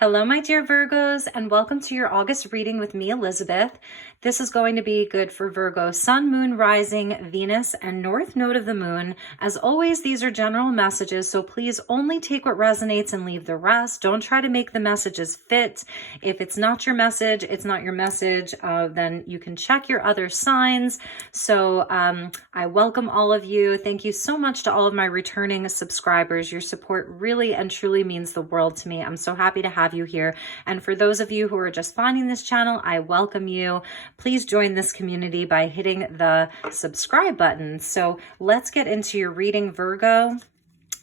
Hello, my dear Virgos, and welcome to your August reading with me, Elizabeth. This is going to be good for Virgo, Sun, Moon, Rising, Venus, and North Node of the Moon. As always, these are general messages, so please only take what resonates and leave the rest. Don't try to make the messages fit. If it's not your message, it's not your message, then you can check your other signs. So I welcome all of you. Thank you so much to all of my returning subscribers. Your support really and truly means the world to me. I'm so happy to have you here. And for those of you who are just finding this channel, I welcome you. Please join this community by hitting the subscribe button. So let's get into your reading, Virgo.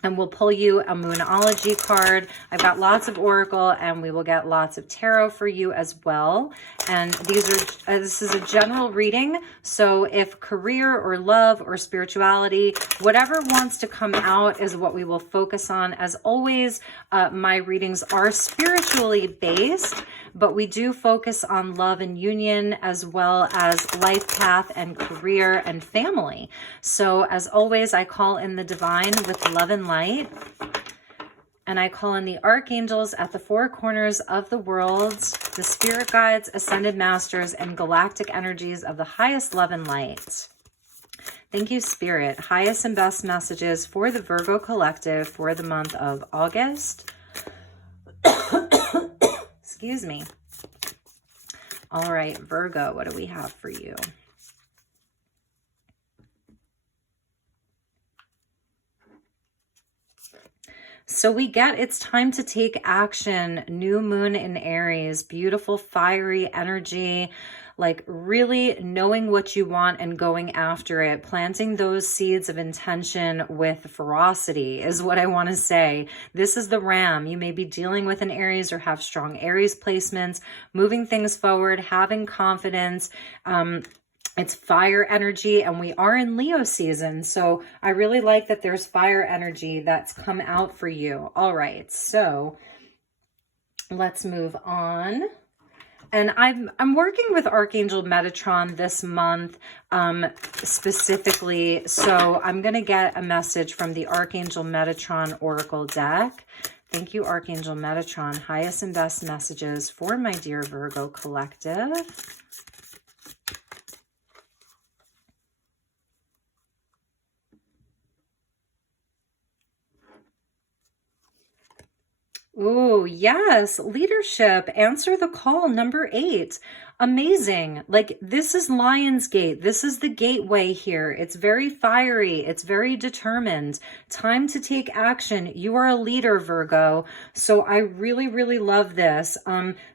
And we'll pull you a Moonology card. I've got lots of Oracle, and we will get lots of Tarot for you as well. And this is a general reading. So if career or love or spirituality, whatever wants to come out is what we will focus on. As always, my readings are spiritually based, but we do focus on love and union as well as life path and career and family. So as always, I call in the divine with love and light. And I call in the archangels at the four corners of the world, the spirit guides, ascended masters, and galactic energies of the highest love and light. Thank you, Spirit. Highest and best messages for the Virgo collective for the month of August. Excuse me. All right, Virgo, what do we have for you? So we get it's time to take action. New moon in Aries, beautiful fiery energy, like really knowing what you want and going after it, planting those seeds of intention with ferocity is what I want to say. This is the Ram. You may be dealing with an Aries or have strong Aries placements, moving things forward, having confidence. It's fire energy, and we are in Leo season. So I really like that there's fire energy that's come out for you. All right, so let's move on. And I'm working with Archangel Metatron this month specifically. So I'm going to get a message from the Archangel Metatron Oracle deck. Thank you, Archangel Metatron. Highest and best messages for my dear Virgo collective. Oh, yes. Leadership. Answer the call. Number 8. Amazing. Like, this is Lionsgate. This is the gateway here. It's very fiery. It's very determined. Time to take action. You are a leader, Virgo. So I really, really love this.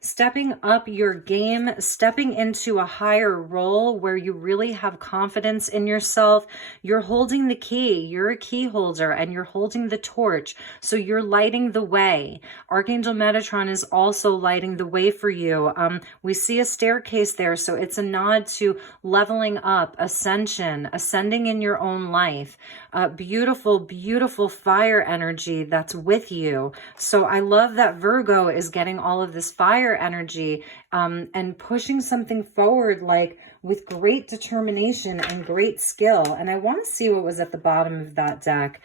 Stepping up your game, stepping into a higher role where you really have confidence in yourself. You're holding the key. You're a key holder, and you're holding the torch. So you're lighting the way. Archangel Metatron is also lighting the way for you. We see a staircase there, so it's a nod to leveling up, ascending in your own life. Beautiful, beautiful fire energy that's with you. So I love that Virgo is getting all of this fire energy and pushing something forward, like with great determination and great skill. And I want to see what was at the bottom of that deck.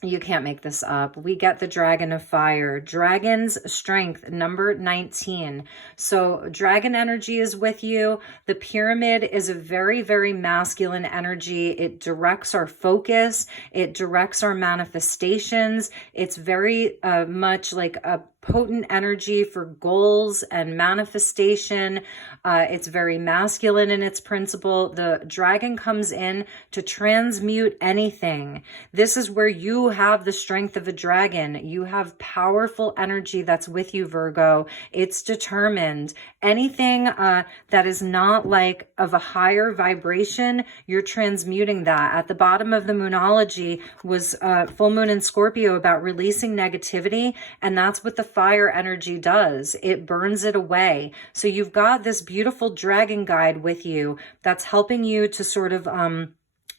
You can't make this up. We get the Dragon of Fire. Dragon's strength, number 19. So dragon energy is with you. The pyramid is a very, very masculine energy. It directs our focus. It directs our manifestations. It's very much like a potent energy for goals and manifestation. It's very masculine in its principle. The dragon comes in to transmute anything. This is where you have the strength of a dragon. You have powerful energy that's with you, Virgo. It's determined. Anything that is not like of a higher vibration, you're transmuting that. At the bottom of the Moonology was full moon in Scorpio about releasing negativity, and that's what the fire energy does. It burns it away. So you've got this beautiful dragon guide with you that's helping you to sort of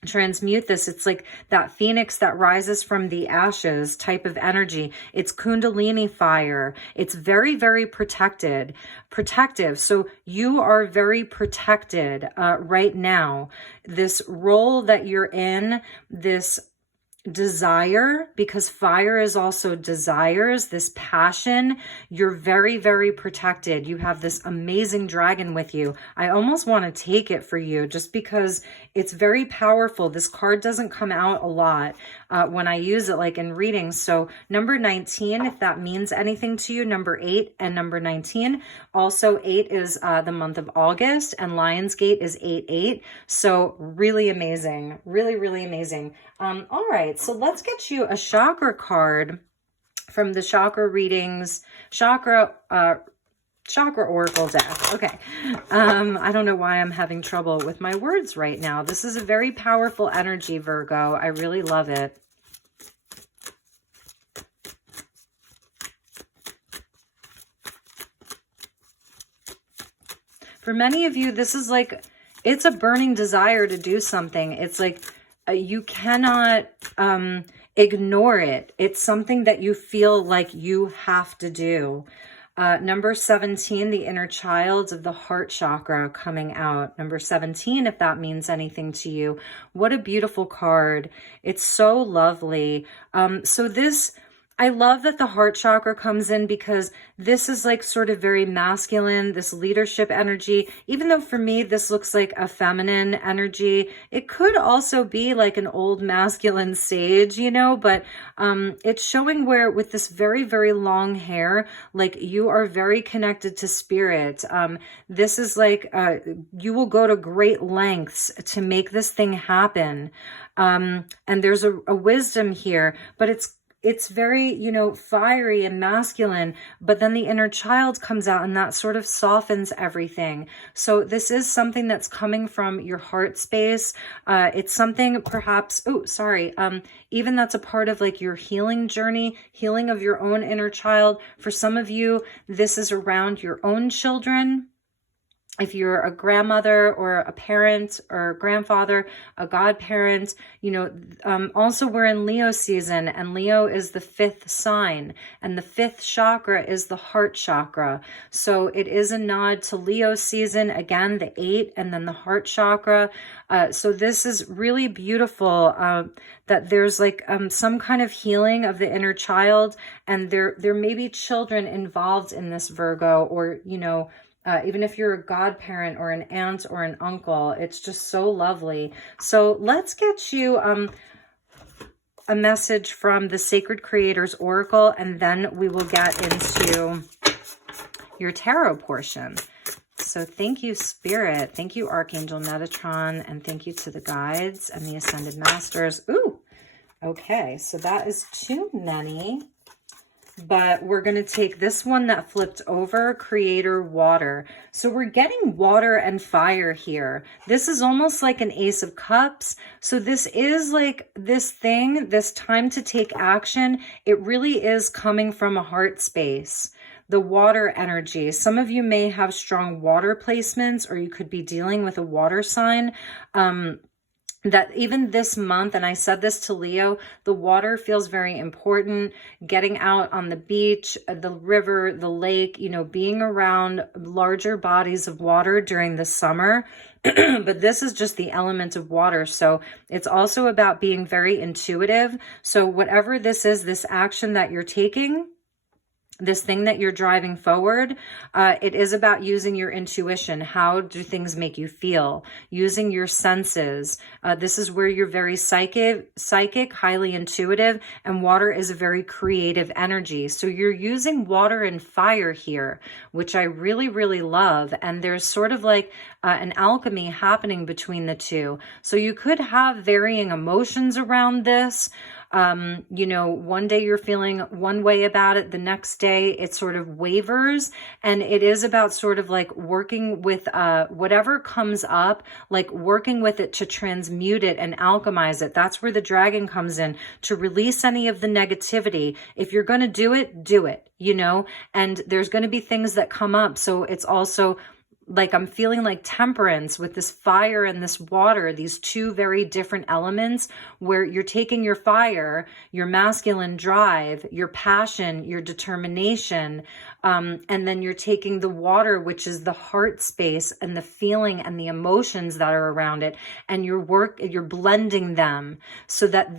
transmute this. It's like that phoenix that rises from the ashes type of energy. It's Kundalini fire. It's very, very protective. So you are very protected right now. This role that you're in, this desire, because fire is also desires, this passion. You're very, very protected. You have this amazing dragon with you. I almost want to take it for you just because it's very powerful. This card doesn't come out a lot when I use it, like in readings. So number 19, if that means anything to you, number 8 and number 19. Also 8 is the month of August, and Lionsgate is 8/8. So really amazing. Really, really amazing. All right, so let's get you a chakra card from the chakra readings, chakra oracle deck. Okay. I don't know why I'm having trouble with my words right now. This is a very powerful energy, Virgo. I really love it. For many of you, this is like, it's a burning desire to do something. It's like, you cannot ignore it. It's something that you feel like you have to do. Number 17, the inner child of the heart chakra coming out. Number 17, if that means anything to you. What a beautiful card. It's so lovely. So this, I love that the heart chakra comes in because this is like sort of very masculine, this leadership energy. Even though for me, this looks like a feminine energy, it could also be like an old masculine sage, you know, but it's showing where with this very, very long hair, like you are very connected to spirit. This is like, you will go to great lengths to make this thing happen. And there's a wisdom here, but it's very, you know, fiery and masculine, but then the inner child comes out and that sort of softens everything. So this is something that's coming from your heart space. It's something perhaps, even that's a part of like your healing journey, healing of your own inner child. For some of you, this is around your own children. If you're a grandmother or a parent or a grandfather, a godparent, you know, also we're in Leo season, and Leo is the 5th sign, and the 5th chakra is the heart chakra. So it is a nod to Leo season, again, the 8 and then the heart chakra. So this is really beautiful that there's like some kind of healing of the inner child, and there may be children involved in this, Virgo, or, you know, even if you're a godparent or an aunt or an uncle, it's just so lovely. So let's get you a message from the Sacred Creators Oracle, and then we will get into your tarot portion. So thank you, Spirit. Thank you, Archangel Metatron, and thank you to the guides and the Ascended Masters. Ooh, okay, so that is too many. But we're going to take this one that flipped over, Creator Water. So we're getting water and fire here. This is almost like an Ace of Cups. So this is like this thing, this time to take action. It really is coming from a heart space. The water energy. Some of you may have strong water placements, or you could be dealing with a water sign. That even this month, and I said this to Leo, the water feels very important. Getting out on the beach, the river, the lake, you know, being around larger bodies of water during the summer. But this is just the element of water. So it's also about being very intuitive. So whatever this is, this action that you're taking, this thing that you're driving forward, it is about using your intuition. How do things make you feel? Using your senses. This is where you're very psychic, highly intuitive, and water is a very creative energy. So you're using water and fire here, which I really, really love. And there's sort of like an alchemy happening between the two. So you could have varying emotions around this. You know, one day you're feeling one way about it, the next day it sort of wavers, and it is about sort of like working with whatever comes up, like working with it to transmute it and alchemize it. That's where the dragon comes in, to release any of the negativity. If you're going to do it, you know, and there's going to be things that come up. So it's also like I'm feeling like temperance with this fire and this water, these two very different elements, where you're taking your fire, your masculine drive, your passion, your determination, and then you're taking the water, which is the heart space and the feeling and the emotions that are around it, and you're blending them so that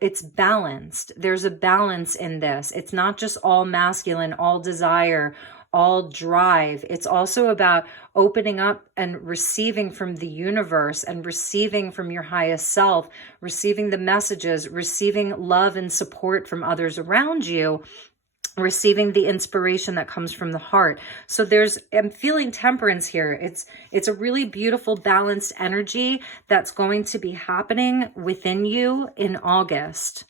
it's balanced. There's a balance in this. It's not just all masculine, all desire, all drive. It's also about opening up and receiving from the universe and receiving from your highest self, receiving the messages, receiving love and support from others around you, receiving the inspiration that comes from the heart. So I'm feeling temperance here. It's a really beautiful, balanced energy that's going to be happening within you in August.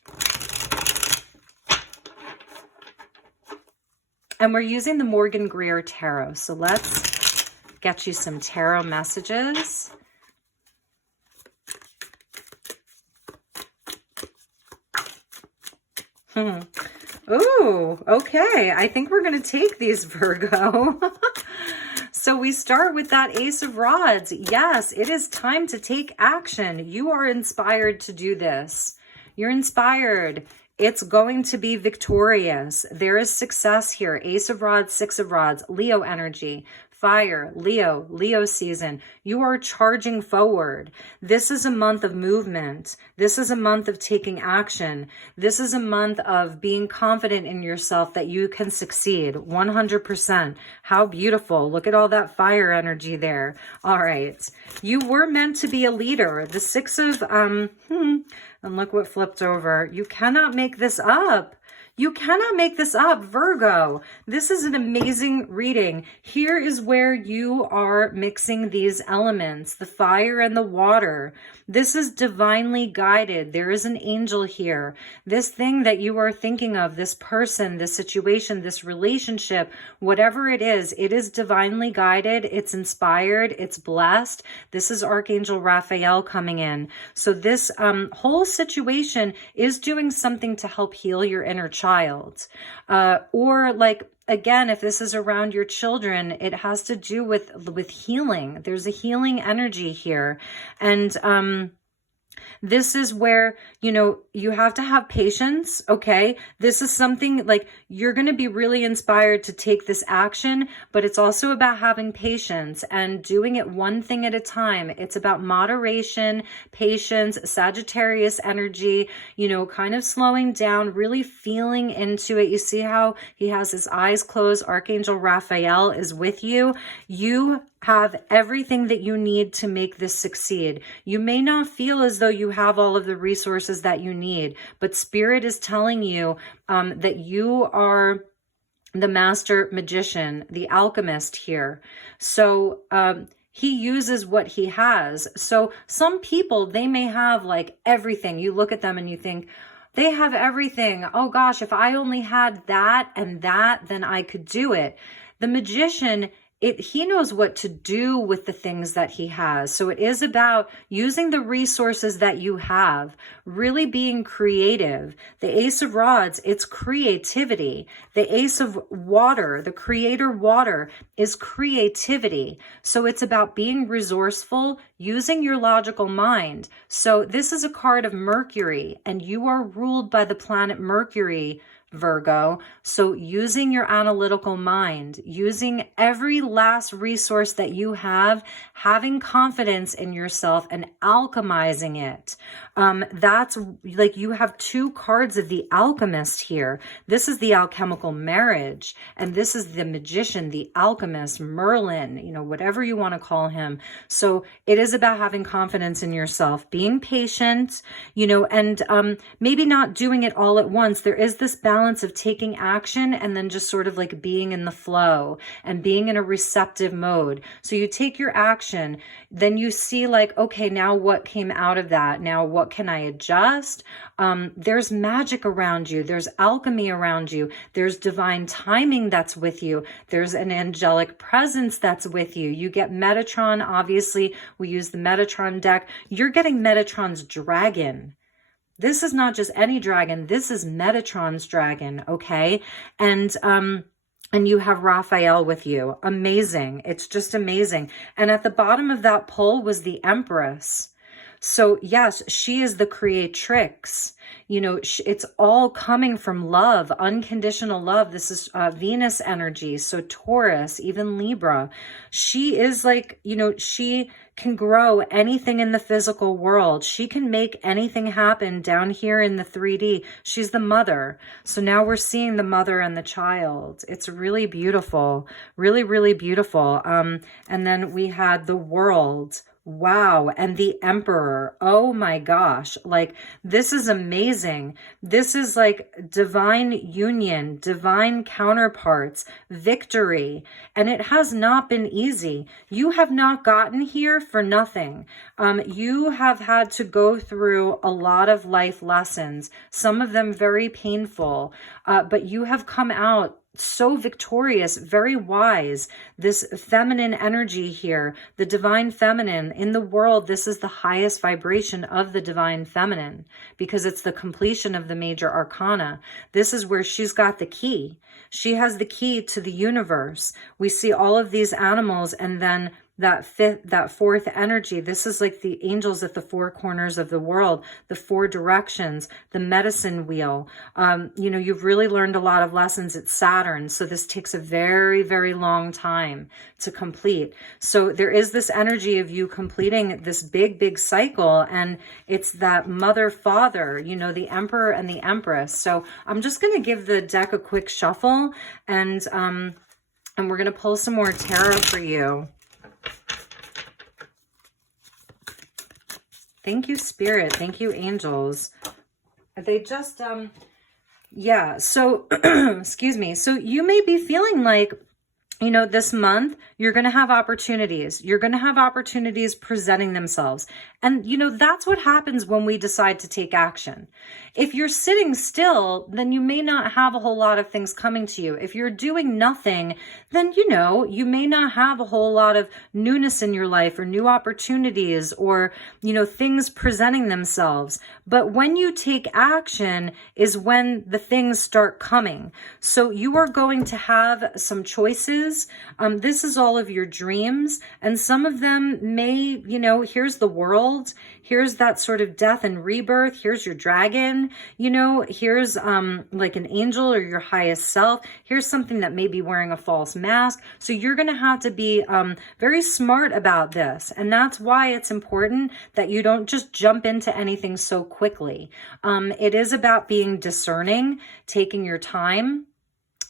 And we're using the Morgan Greer Tarot. So let's get you some tarot messages. Ooh, okay. I think we're going to take these, Virgo. So we start with that Ace of Rods. Yes, it is time to take action. You are inspired to do this. You're inspired. It's going to be victorious. There is success here. Ace of Rods, Six of Rods, Leo energy, fire, Leo season. You are charging forward. This is a month of movement. This is a month of taking action. This is a month of being confident in yourself that you can succeed 100%. How beautiful. Look at all that fire energy there. All right. You were meant to be a leader. The Six of, and look what flipped over. You cannot make this up. You cannot make this up, Virgo. This is an amazing reading. Here is where you are mixing these elements, the fire and the water. This is divinely guided. There is an angel here. This thing that you are thinking of, this person, this situation, this relationship, whatever it is divinely guided. It's inspired. It's blessed. This is Archangel Raphael coming in. So this whole situation is doing something to help heal your inner child. Or like, again, if this is around your children, it has to do with healing. There's a healing energy here. And this is where, you have to have patience, okay? This is something like you're going to be really inspired to take this action, but it's also about having patience and doing it one thing at a time. It's about moderation, patience, Sagittarius energy, kind of slowing down, really feeling into it. You see how he has his eyes closed. Archangel Raphael is with you. You have everything that you need to make this succeed. You may not feel as though you have all of the resources that you need, but Spirit is telling you that you are the master magician, the alchemist here. So he uses what he has. So some people, they may have like everything. You look at them and you think, they have everything. Oh gosh, if I only had that and that, then I could do it. The magician, he knows what to do with the things that he has. So it is about using the resources that you have, really being creative. The Ace of Rods, it's creativity. The Ace of Water, the Creator Water, is creativity. So it's about being resourceful, using your logical mind. So this is a card of Mercury, and you are ruled by the planet Mercury, Virgo. So using your analytical mind, using every last resource that you have, having confidence in yourself and alchemizing it. That's like you have two cards of the alchemist here. This is the alchemical marriage, and this is the magician, the alchemist, Merlin, whatever you want to call him. So it is about having confidence in yourself, being patient, and maybe not doing it all at once. There is this balance of taking action and then just sort of like being in the flow and being in a receptive mode. So you take your action, then you see like, okay, now what came out of that? Now what can I adjust? There's magic around you. There's alchemy around you. There's divine timing that's with you. There's an angelic presence that's with you. You get Metatron. Obviously, we use the Metatron deck. You're getting Metatron's dragon. This is not just any dragon. This is Metatron's dragon, okay? And And you have Raphael with you. Amazing. It's just amazing. And at the bottom of that pull was the Empress. So yes, she is the creatrix. You know, it's all coming from love, unconditional love. This is Venus energy. So Taurus, even Libra. She is like, you know, she can grow anything in the physical world. She can make anything happen down here in the 3D. She's the mother. So now we're seeing the mother and the child. It's really beautiful. Really, really beautiful. And then we had the World. Wow. And the Emperor. Oh my gosh. Like, this is amazing. This is like divine union, divine counterparts, victory. And it has not been easy. You have not gotten here for nothing. You have had to go through a lot of life lessons, some of them very painful, but you have come out so victorious, very wise. This feminine energy here, the divine feminine in the world, this is the highest vibration of the divine feminine because it's the completion of the major arcana. This is where she's got the key. She has the key to the universe. We see all of these animals, and then that fourth energy. This is like the angels at the four corners of the world, the four directions, the medicine wheel. You know, you've really learned a lot of lessons at Saturn. So this takes a very, very long time to complete. So there is this energy of you completing this big, big cycle. And it's that mother, father, you know, the Emperor and the Empress. So I'm just going to give the deck a quick shuffle, and we're going to pull some more tarot for you. Thank you, Spirit. Thank you, angels. They just, yeah. So, excuse me. So you may be feeling like, you know, this month, you're going to have opportunities. You're going to have opportunities presenting themselves. And, you know, that's what happens when we decide to take action. If you're sitting still, then you may not have a whole lot of things coming to you. If you're doing nothing, then, you know, you may not have a whole lot of newness in your life or new opportunities or, you know, things presenting themselves. But when you take action is when the things start coming. So you are going to have some choices. This is all of your dreams, and some of them may, you know, here's the World, here's that sort of death and rebirth, here's your dragon, you know, here's like an angel or your highest self, here's something that may be wearing a false mask. So you're going to have to be very smart about this, and that's why it's important that you don't just jump into anything so quickly. It is about being discerning, taking your time,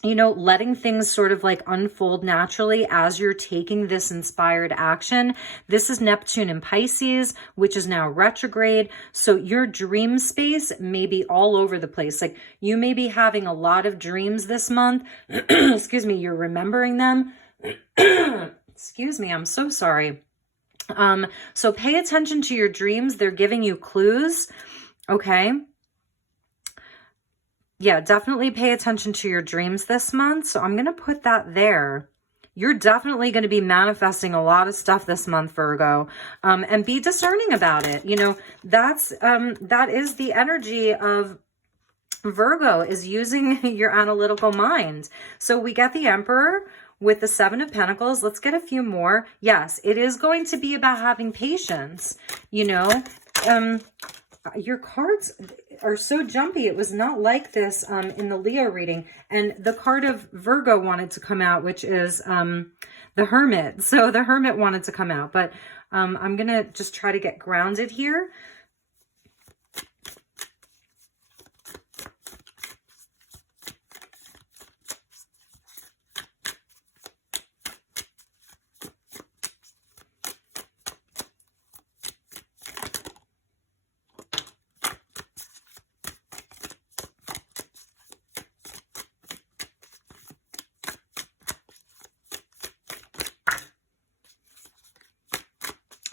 you know, letting things sort of like unfold naturally as you're taking this inspired action. This is Neptune in Pisces, which is now retrograde. So your dream space may be all over the place. Like, you may be having a lot of dreams this month. Excuse me, you're remembering them. Excuse me, I'm so sorry. So pay attention to your dreams. They're giving you clues. Okay. Yeah, definitely pay attention to your dreams this month. So I'm going to put that there. You're definitely going to be manifesting a lot of stuff this month, Virgo, and be discerning about it. You know, that is the energy of Virgo, is using your analytical mind. So we get the Emperor with the Seven of Pentacles. Let's get a few more. Yes, it is going to be about having patience, you know. Your cards are so jumpy. It was not like this in the Leo reading. And the card of Virgo wanted to come out, which is the Hermit. So the Hermit wanted to come out. But I'm going to just try to get grounded here.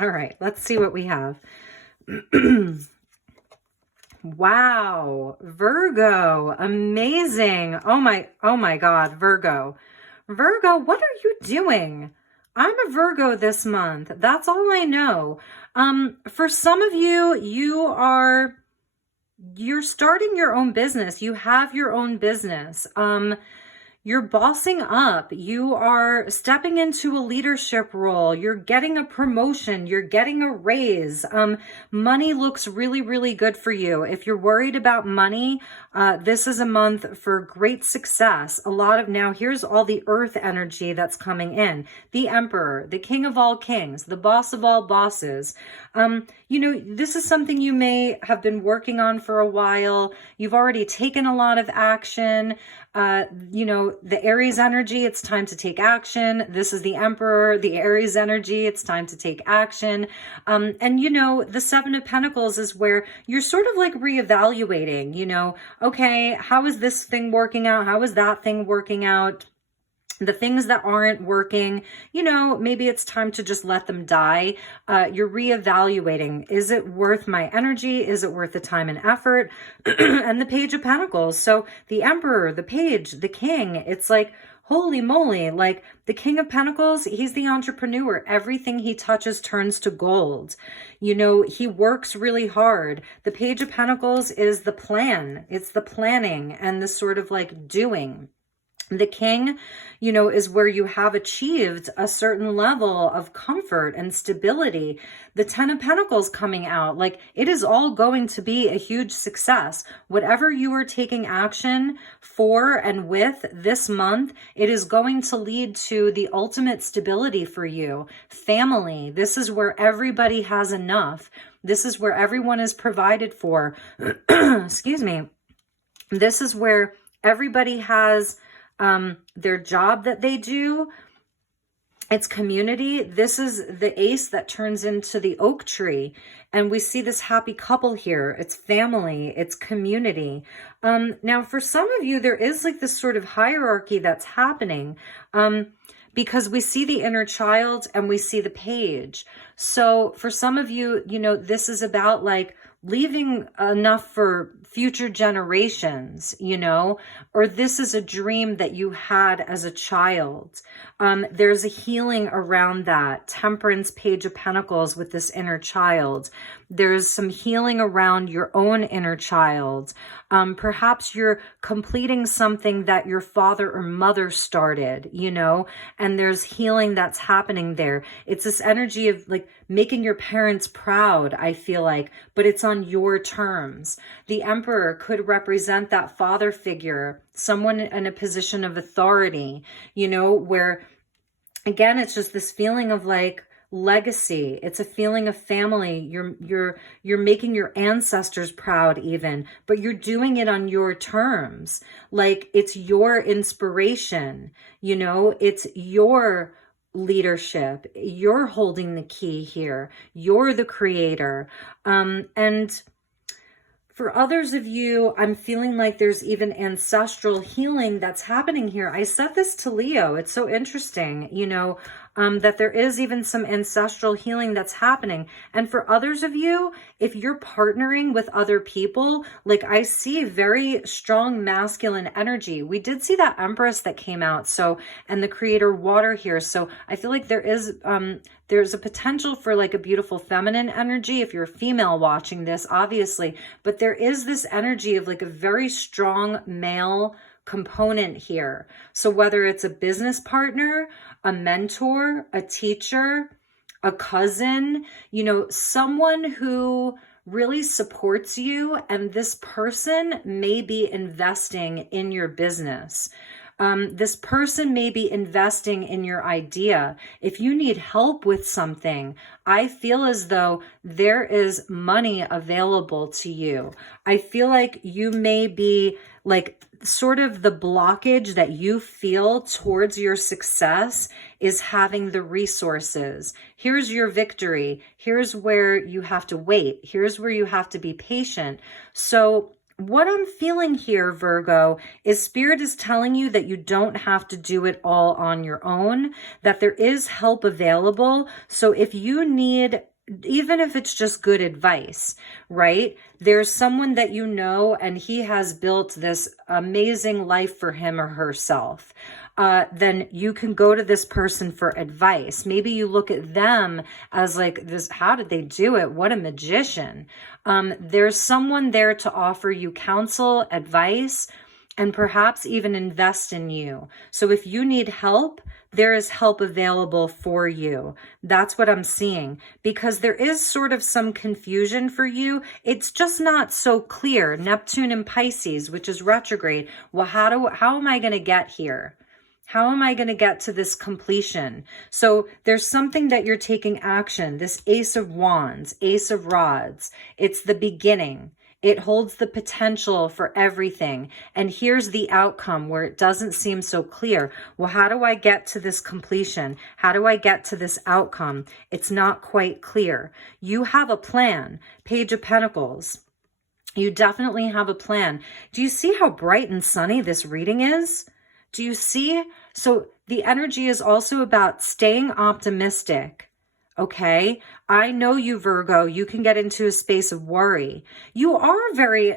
All right, let's see what we have. Wow, Virgo, amazing. Oh my God, Virgo. Virgo, what are you doing? I'm a Virgo this month. That's all I know. For some of you, you're starting your own business. You have your own business. you're bossing up. You are stepping into a leadership role. You're getting a promotion. You're getting a raise. Money looks really, really good for you. If you're worried about money, this is a month for great success. Now here's all the earth energy that's coming in. The Emperor, the King of all kings, the boss of all bosses. This is something you may have been working on for a while. You've already taken a lot of action. The Aries energy, it's time to take action. This is the Emperor, the Aries energy, it's time to take action. The Seven of Pentacles is where you're sort of like reevaluating, okay, how is this thing working out? How is that thing working out? The things that aren't working, maybe it's time to just let them die. You're reevaluating. Is it worth my energy? Is it worth the time and effort? And the Page of Pentacles. So the Emperor, the Page, the King, it's like, holy moly, like the King of Pentacles, he's the entrepreneur. Everything he touches turns to gold. He works really hard. The Page of Pentacles is the plan. It's the planning and the sort of like doing. The King, is where you have achieved a certain level of comfort and stability. The Ten of Pentacles coming out, like it is all going to be a huge success. Whatever you are taking action for and with this month, it is going to lead to the ultimate stability for you. Family, this is where everybody has enough. This is where everyone is provided for. Excuse me. This is where everybody has their job that they do. It's community. This is the ace that turns into the oak tree. And we see this happy couple here. It's family. It's community. Now, for some of you, there is like this sort of hierarchy that's happening because we see the inner child and we see the page. So for some of you, this is about like leaving enough for future generations, or this is a dream that you had as a child. There's a healing around that. Temperance, Page of Pentacles with this inner child. There's some healing around your own inner child. Perhaps you're completing something that your father or mother started, and there's healing that's happening there. It's this energy of like making your parents proud, I feel like, but it's on your terms. The Emperor could represent that father figure, someone in a position of authority, where again, it's just this feeling of like legacy. It's a feeling of family. You're making your ancestors proud even, but you're doing it on your terms. Like it's your inspiration, it's your leadership. You're holding the key here. You're the creator. And for others of you, I'm feeling like there's even ancestral healing that's happening here. I said this to Leo. It's so interesting, that there is even some ancestral healing that's happening. And for others of you, if you're partnering with other people, like I see very strong masculine energy. We did see that Empress that came out. And the creator water here. So I feel like there's a potential for like a beautiful feminine energy if you're a female watching this, obviously. But there is this energy of like a very strong male component here. So whether it's a business partner, a mentor, a teacher, a cousin, someone who really supports you, and this person may be investing in your business. This person may be investing in your idea. If you need help with something, I feel as though there is money available to you. I feel like you may be like sort of the blockage that you feel towards your success is having the resources. Here's your victory. Here's where you have to wait. Here's where you have to be patient. So what I'm feeling here, Virgo, is Spirit is telling you that you don't have to do it all on your own, that there is help available. So if you need, even if it's just good advice, right? There's someone that and he has built this amazing life for him or herself. Then you can go to this person for advice. Maybe you look at them as like this, how did they do it? What a magician. There's someone there to offer you counsel, advice, and perhaps even invest in you. So if you need help, there is help available for you. That's what I'm seeing, because there is sort of some confusion for you. It's just not so clear. Neptune in Pisces, which is retrograde. Well, how am I going to get here? How am I going to get to this completion? So there's something that you're taking action. This Ace of Wands, Ace of Rods, it's the beginning. It holds the potential for everything. And here's the outcome where it doesn't seem so clear. Well, how do I get to this completion? How do I get to this outcome? It's not quite clear. You have a plan. Page of Pentacles. You definitely have a plan. Do you see how bright and sunny this reading is? Do you see? So the energy is also about staying optimistic. Okay, I know you, Virgo, you can get into a space of worry. You are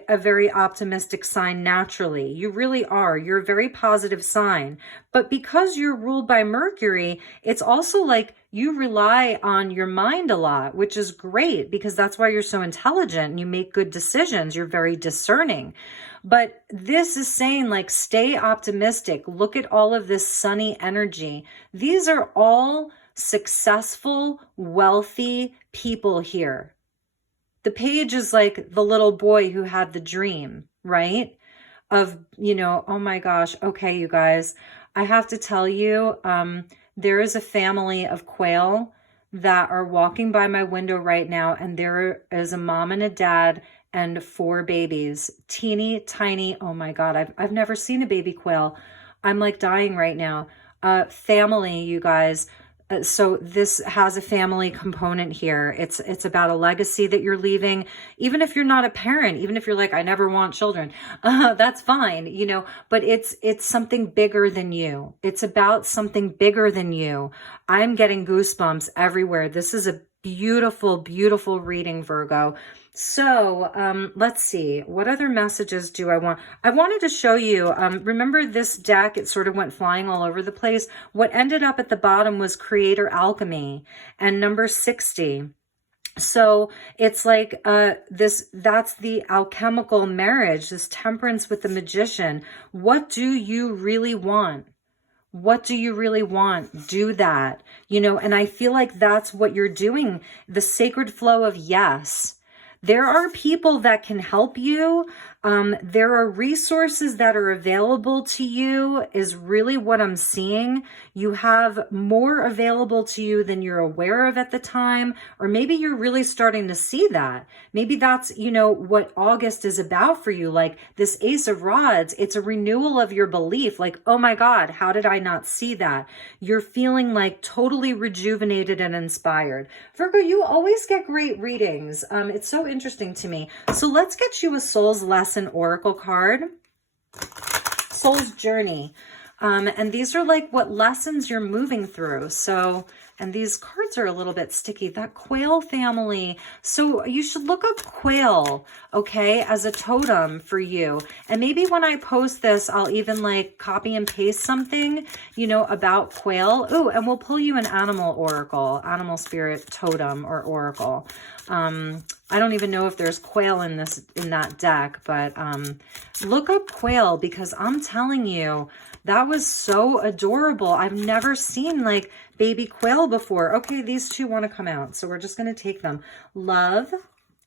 a very optimistic sign naturally. You really are. You're a very positive sign. But because you're ruled by Mercury, it's also like you rely on your mind a lot, which is great because that's why you're so intelligent and you make good decisions. You're very discerning. But this is saying, like, stay optimistic. Look at all of this sunny energy. These are all successful, wealthy people here. The page is like the little boy who had the dream, right? Of, oh my gosh. Okay, you guys, I have to tell you, there is a family of quail that are walking by my window right now, and there is a mom and a dad and 4 babies, teeny tiny. Oh my God, I've never seen a baby quail. I'm like dying right now. Family, you guys. So this has a family component here. It's about a legacy that you're leaving. Even if you're not a parent, even if you're like, I never want children, that's fine, but it's something bigger than you. It's about something bigger than you. I'm getting goosebumps everywhere. This is a beautiful, beautiful reading, Virgo. So let's see. What other messages do I want? I wanted to show you, remember this deck, it sort of went flying all over the place. What ended up at the bottom was Creator Alchemy and number 60. So it's like that's the alchemical marriage, this temperance with the magician. What do you really want? What do you really want? Do that, and I feel like that's what you're doing. The sacred flow of yes. There are people that can help you. There are resources that are available to you is really what I'm seeing. You have more available to you than you're aware of at the time, or maybe you're really starting to see that. Maybe that's, what August is about for you. Like this Ace of Rods, it's a renewal of your belief. Like, oh my God, how did I not see that? You're feeling like totally rejuvenated and inspired. Virgo, you always get great readings. It's so interesting to me. So let's get you a soul's lesson oracle card. Soul's journey. And these are like what lessons you're moving through. So, and these cards are a little bit sticky. That quail family. So you should look up quail, okay, as a totem for you. And maybe when I post this, I'll even like copy and paste something, about quail. Oh, and we'll pull you an animal oracle, animal spirit totem or oracle. I don't even know if there's quail in that deck, but look up quail because I'm telling you, that was so adorable. I've never seen like baby quail before. Okay, these two want to come out, so we're just going to take them. Love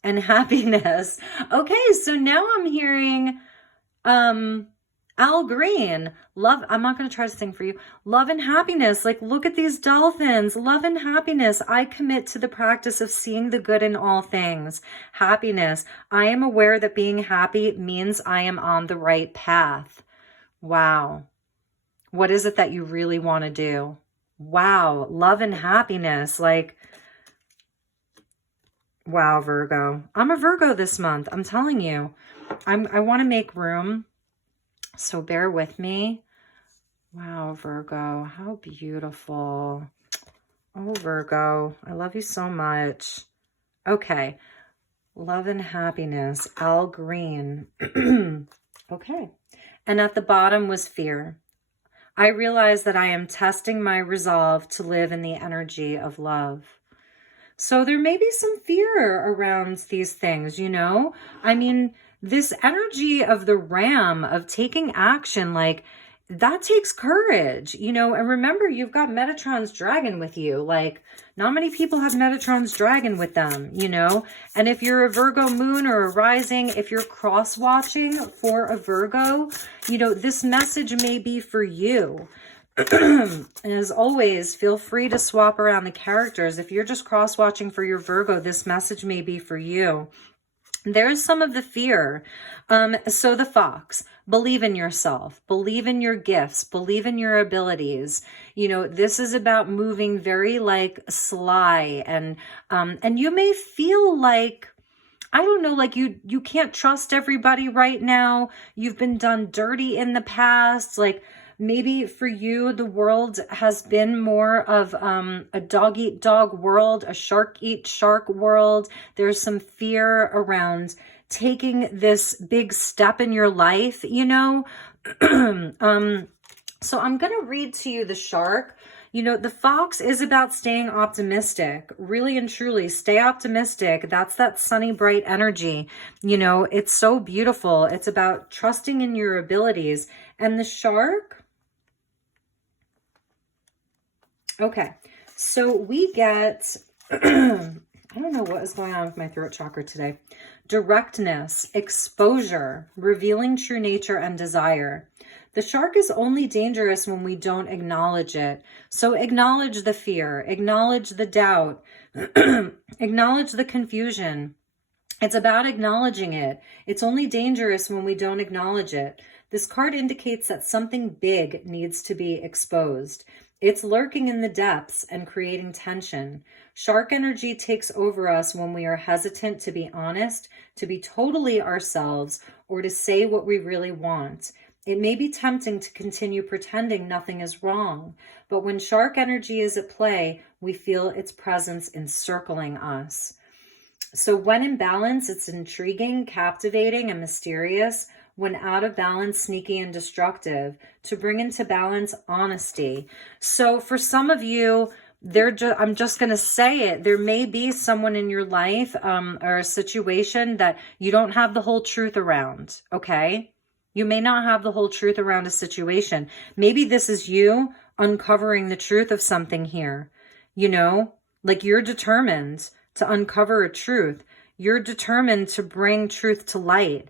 and happiness. Okay, so now I'm hearing Al Green, love. I'm not going to try to sing for you. Love and happiness. Like, look at these dolphins. Love and happiness. I commit to the practice of seeing the good in all things. Happiness. I am aware that being happy means I am on the right path. Wow. What is it that you really want to do? Wow. Love and happiness. Like, wow, Virgo. I'm a Virgo this month. I'm telling you. I want to make room. So bear with me. Wow, Virgo, how beautiful. Oh, Virgo, I love you so much. Okay, love and happiness, Al Green. Okay, and at the bottom was fear. I realize that I am testing my resolve to live in the energy of love. So there may be some fear around these things, I mean, this energy of the ram, of taking action, like that takes courage, you know. And remember, you've got Metatron's dragon with you. Like, not many people have Metatron's dragon with them, you know. And if you're a Virgo moon or a rising, if you're cross-watching for a Virgo, you know, this message may be for you. And as always, feel free to swap around the characters. If you're just cross-watching for your Virgo, this message may be for you. There's some of the fear. So the fox, believe in yourself, believe in your gifts, believe in your abilities. You know, this is about moving very like sly, and you may feel like, I don't know, like you can't trust everybody right now. You've been done dirty in the past. Like, maybe for you, the world has been more of a dog eat dog world, a shark eat shark world. There's some fear around taking this big step in your life, you know. So I'm going to read to you the shark. You know, the fox is about staying optimistic, really and truly. Stay optimistic. That's that sunny, bright energy. You know, it's so beautiful. It's about trusting in your abilities. And the shark, okay, so we get, I don't know what is going on with my throat chakra today. Directness, exposure, revealing true nature and desire. The shark is only dangerous when we don't acknowledge it. So acknowledge the fear, acknowledge the doubt, acknowledge the confusion. It's about acknowledging it. It's only dangerous when we don't acknowledge it. This card indicates that something big needs to be exposed. It's lurking in the depths and creating tension. Shark energy takes over us when we are hesitant to be honest, to be totally ourselves, or to say what we really want. It may be tempting to continue pretending nothing is wrong, but when shark energy is at play, we feel its presence encircling us. So when in balance, it's intriguing, captivating, and mysterious. When out of balance, sneaky and destructive. To bring into balance, honesty. So for some of you, I'm just going to say it. There may be someone in your life or a situation that you don't have the whole truth around, okay? You may not have the whole truth around a situation. Maybe this is you uncovering the truth of something here. You know, like you're determined to uncover a truth. You're determined to bring truth to light.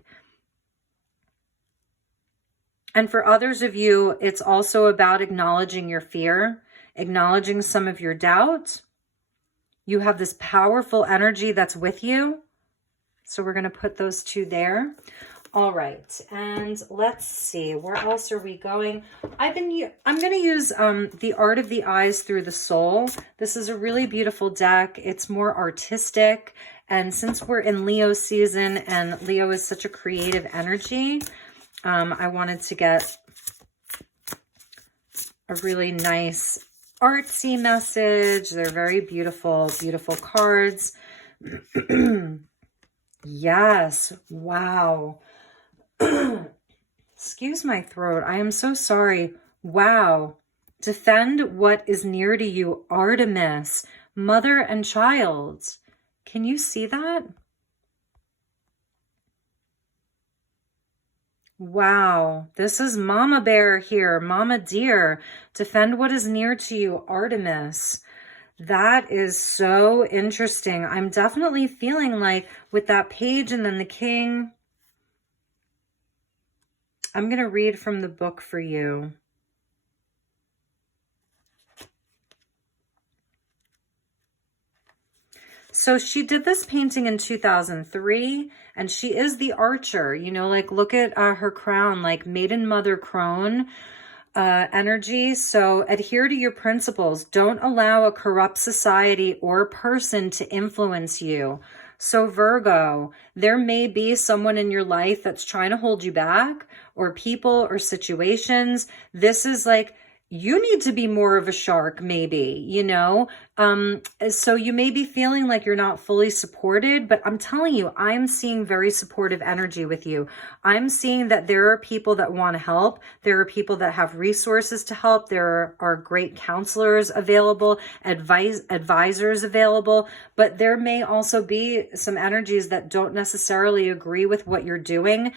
And for others of you, it's also about acknowledging your fear, acknowledging some of your doubt. You have this powerful energy that's with you. So we're going to put those two there. All right. And let's see, where else are we going? I'm going to use The Art of the Eyes Through the Soul. This is a really beautiful deck. It's more artistic. And since we're in Leo season and Leo is such a creative energy, I wanted to get a really nice artsy message. They're very beautiful, beautiful cards. Yes. Wow. Excuse my throat. I am so sorry. Wow. Defend what is near to you, Artemis, mother and child. Can you see that? Wow, this is Mama Bear here, Mama Deer. Defend what is near to you, Artemis. That is so interesting. I'm definitely feeling like with that page and then the king. I'm going to read from the book for you. So she did this painting in 2003, and she is the archer, you know, like look at her crown, like maiden mother crone energy. So adhere to your principles. Don't allow a corrupt society or person to influence you. So Virgo, there may be someone in your life that's trying to hold you back, or people or situations. This is like, you need to be more of a shark, maybe, you know? So you may be feeling like you're not fully supported, but I'm telling you, I'm seeing very supportive energy with you. I'm seeing that there are people that want to help. There are people that have resources to help. There are great counselors available, advisors available, but there may also be some energies that don't necessarily agree with what you're doing.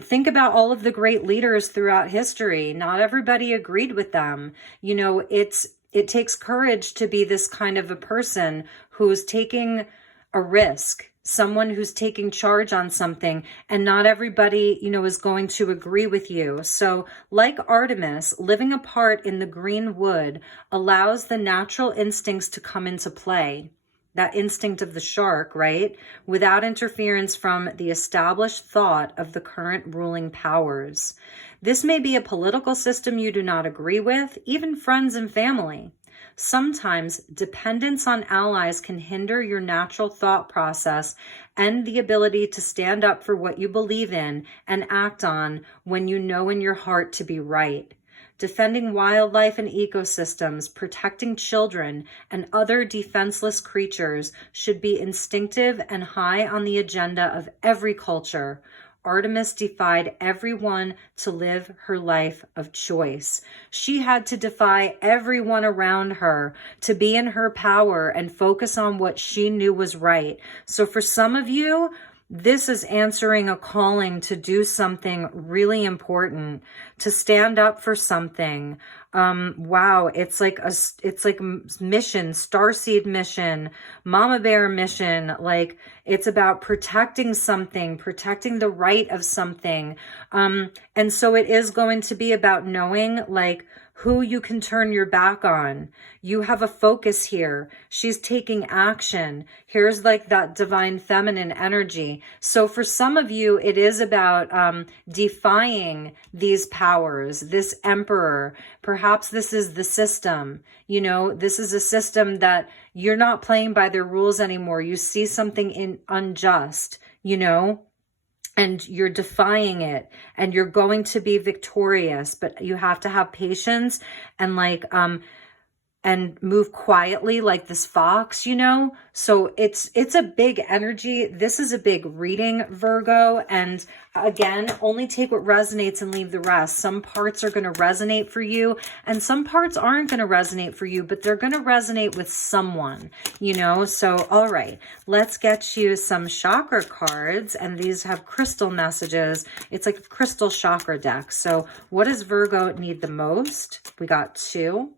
Think about all of the great leaders throughout history. Not everybody agreed with them. You know, it takes courage to be this kind of a person who's taking a risk, someone who's taking charge on something, and not everybody, you know, is going to agree with you. So like Artemis, living apart in the green wood allows the natural instincts to come into play. That instinct of the shark, right? Without interference from the established thought of the current ruling powers. This may be a political system you do not agree with, even friends and family. Sometimes dependence on allies can hinder your natural thought process and the ability to stand up for what you believe in and act on when you know in your heart to be right. Defending wildlife and ecosystems, protecting children and other defenseless creatures should be instinctive and high on the agenda of every culture. Artemis defied everyone to live her life of choice. She had to defy everyone around her to be in her power and focus on what she knew was right. So for some of you, this is answering a calling to do something really important, to stand up for something. Wow, it's like mission, starseed mission, mama bear mission. Like it's about protecting something, protecting the right of something. And so it is going to be about knowing like who you can turn your back on. You have a focus here. She's taking action. Here's like that divine feminine energy. So for some of you, it is about defying these powers, this emperor. Perhaps this is the system. You know, this is a system that you're not playing by their rules anymore. You see something unjust, you know, and you're defying it and you're going to be victorious, but you have to have patience and like, and move quietly like this fox, you know? So it's a big energy. This is a big reading, Virgo. And again, only take what resonates and leave the rest. Some parts are going to resonate for you and some parts aren't going to resonate for you, but they're going to resonate with someone, you know? So, all right, let's get you some chakra cards. And these have crystal messages. It's like a crystal chakra deck. So what does Virgo need the most? We got 2.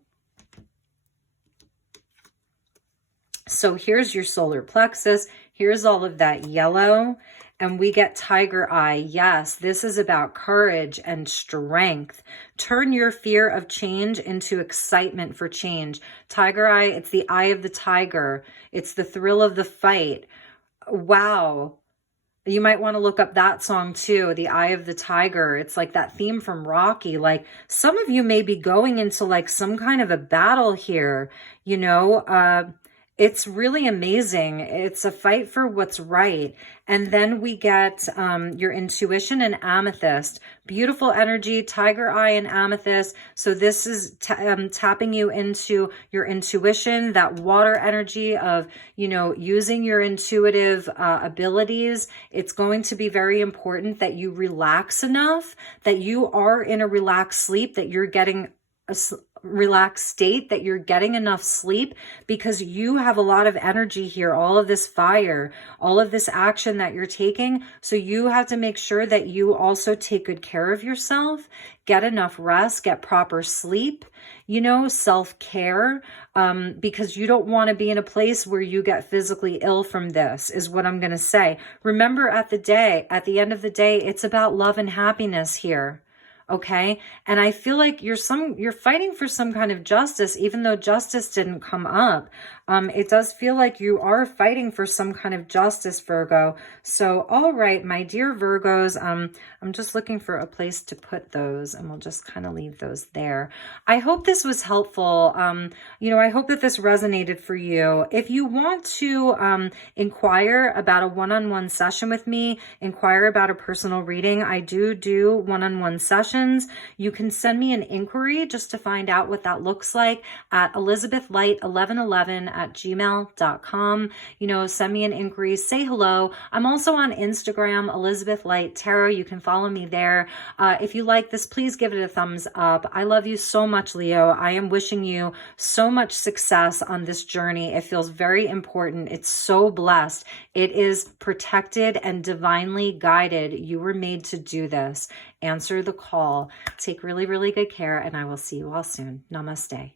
So here's your solar plexus. Here's all of that yellow. And we get tiger eye. Yes, this is about courage and strength. Turn your fear of change into excitement for change. Tiger eye, it's the eye of the tiger. It's the thrill of the fight. Wow. You might want to look up that song too, The Eye of the Tiger. It's like that theme from Rocky. Like some of you may be going into like some kind of a battle here, you know, it's really amazing. It's a fight for what's right. And then we get your intuition and amethyst. Beautiful energy, tiger eye and amethyst. So this is tapping you into your intuition, that water energy of, you know, using your intuitive abilities. It's going to be very important that you relax enough, that you are in a relaxed sleep, that you're getting a relaxed state, that you're getting enough sleep, because you have a lot of energy here, all of this fire, all of this action that you're taking. So you have to make sure that you also take good care of yourself, get enough rest, get proper sleep, you know, self-care, because you don't want to be in a place where you get physically ill from this, is what I'm going to say. Remember, at the end of the day, it's about love and happiness here. Okay. And I feel like you're fighting for some kind of justice, even though justice didn't come up. It does feel like you are fighting for some kind of justice, Virgo. So, all right, my dear Virgos, I'm just looking for a place to put those and we'll just kind of leave those there. I hope this was helpful. You know, I hope that this resonated for you. If you want to inquire about a one-on-one session with me, inquire about a personal reading, I do one-on-one sessions. questions, you can send me an inquiry just to find out what that looks like at elizabethlight1111@gmail.com. You know, send me an inquiry, say hello. I'm also on Instagram, Elizabeth Light Tarot. You can follow me there. If you like this, please give it a thumbs up. I love you so much, Leo. I am wishing you so much success on this journey. It feels very important. It's so blessed. It is protected and divinely guided. You were made to do this. Answer the call. Take really, really good care, and I will see you all soon. Namaste.